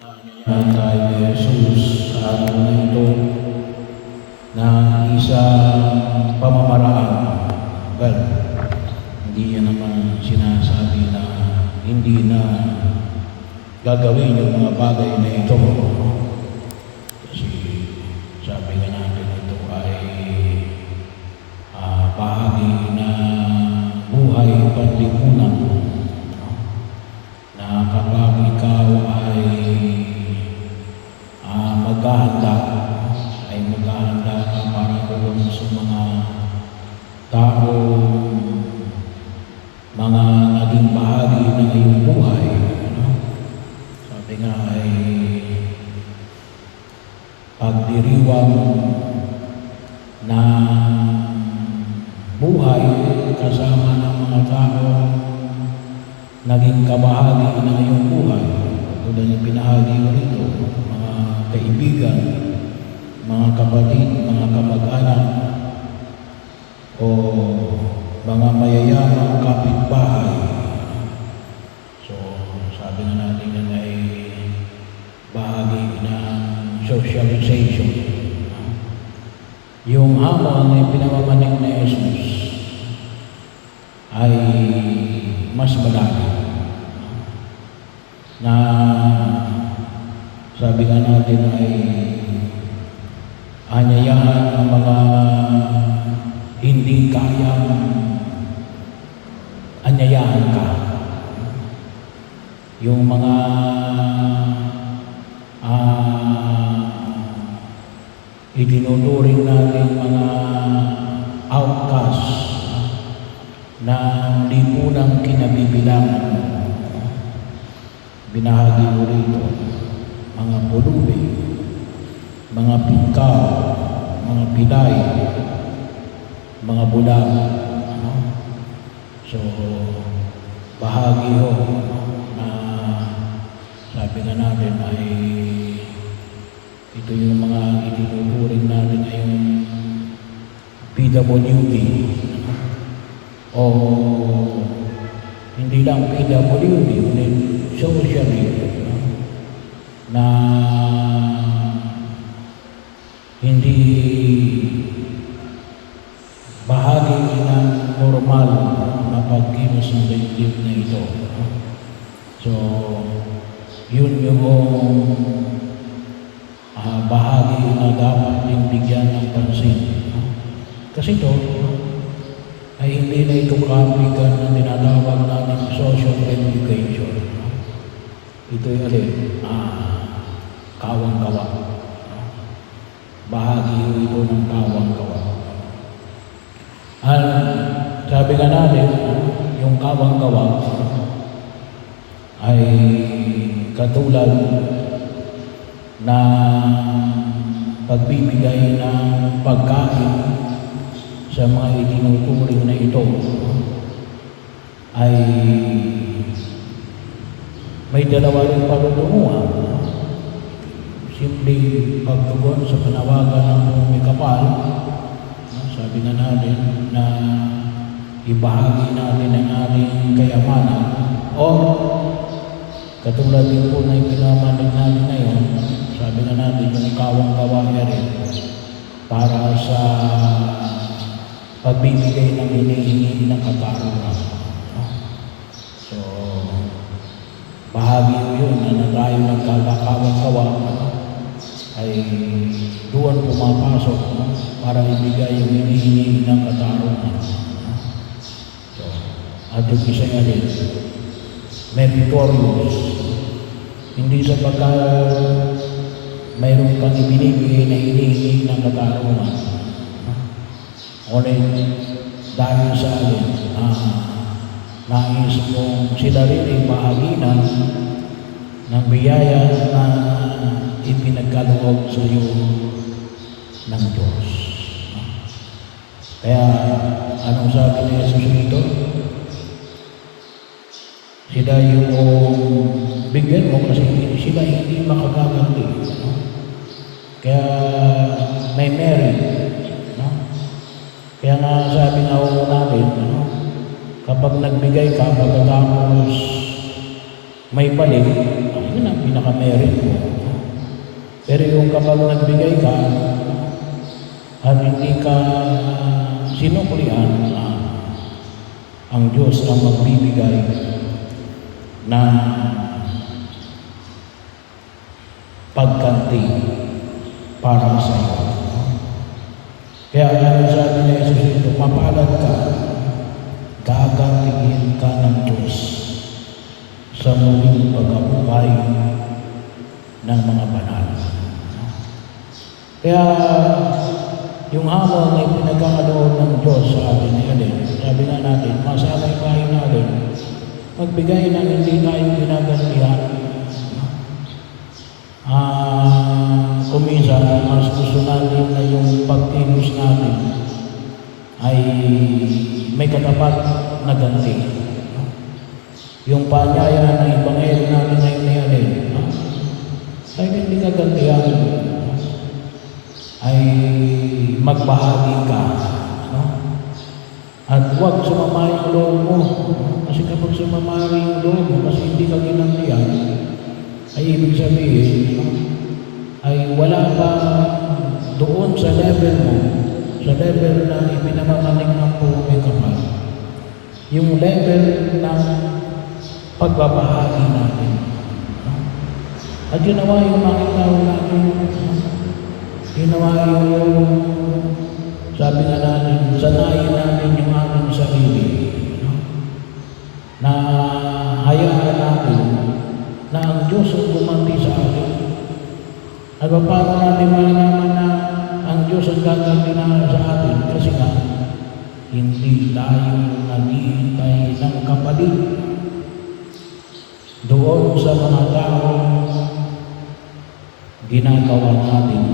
Kay Jesus sa araw na ito na isang pamamaraan. Well, hindi yan naman sinasabi na hindi na gagawin yung mga bagay na ito. Kasi sabi nga natin ito ay bahagi na buhay panlipunan na kapag ikaw ay maghahanda ka para doon sa mga taong mga naging bahagi ng iyong buhay. Sabi nga ay pagdiriwang na buhay kasama ng mga taong naging kabahagi ng iyong buhay. Tulad ng pinahagi mo rito, mga kaibigan, mga kapatid, mga kamag-anak, o mga mayayamang kapitbahay. So, sabi na natin yan ay bahagi ng socialization. Yung hamon na pinamamanig na Jesus ay mas malaki na sabi nga natin ay anyayahan ang mga hindi kayang anyayahan ka. Yung mga itinuturing natin mga outcast na lipunang kinabibilangan. Binahagi mo rito mga pulubi, mga pingkaw, mga pilay, mga bulag. So, bahagi ho na sabi nga natin ay ito yung mga itinuturing natin ay yung PWD o hindi lang PWD, kundi socially na hindi bahagi ng normal na pagkilos ng daigdig na ito. So, yun yung bahagi na dapat din bigyan ng pansin. Kasi ito ay hindi na ito kapigan na tinatawag natin social education. Ito'y alin? Kawang-gawa. Bahagi ito ng kawang-gawa. Sabi nga natin, yung kawang-gawa ay katulad na pagbibigay ng pagkain sa mga itinuturing na ito ay may dalawa rin palutunguhan. Simple pagtugon sa panawagan ng bumikapal. Sabi nga natin na ibahagi natin ang ating kayamanan o katulad din po na ipinamanig natin ngayon, sabi nga natin yung kawang-gawa rin para sa pagbibigay ng hinihingi ng katarungan. So, bahagi yun na tayo nagkakawang-gawa ay doon pumapasok para ibigay yung hinihingi ng katarungan. So, at yung isa nga din, meritorious. Hindi sapagkat mayroon kang ibinibigay na hinihingi ng katarungan. Ngunit dahil sa alin, nais mong sila rin ay bahaginan ng biyaya na ipinagkaloob sa iyo ng Diyos. Kaya, anong sabi ni Jesus dito? Sila yung bigyan mo kasi sila hindi makagaganti. Kaya may merit. Kaya nga sabi nga natin, kapag nagbigay ka, pagkatapos may balik, yun ang pinaka-merit mo. Pero yung kapag nagbigay ka at hindi ka sinuklian, ang Diyos ang magbibigay na pagganti para sa iyo. Kaya ano sabi ni Jesus ito, mapalad ka, gagantiin ka ng Diyos sa muling pagkabuhay ng mga banal. Kaya yung hamon ay pinagkakaloon ng Diyos sa atin ni Alin. Sabi nga natin, masanay tayo natin, magbigay ng hindi tayo ginagantihan. Kuminsan, mas gusto natin na yung pagkilos natin ay may katapat na ganti. Yung paanyaya na ibangero natin ngayon ni Alin, ay hindi kagantihan, ay magbahagi ka. At huwag sumama yung loob mo. Kasi kapag sumama yung loob mo, kasi hindi ka ginantihan, ay ibig sabihin, ay wala pa doon sa level mo, sa level na ipinamamanig ng puwi ka pa, yung level ng pagbabahagi natin. At ginawa yung makita natin, ginawa yung, sabi nga natin, sanayin natin yung ating sarili, na hayaan natin na ang Diyos ang gumanti sa atin. At paano natin malalaman na ang Diyos ang gaganti na sa atin? Kasi nga, hindi tayo naghihintay ng kapalit doon sa mga tao ginagawa natin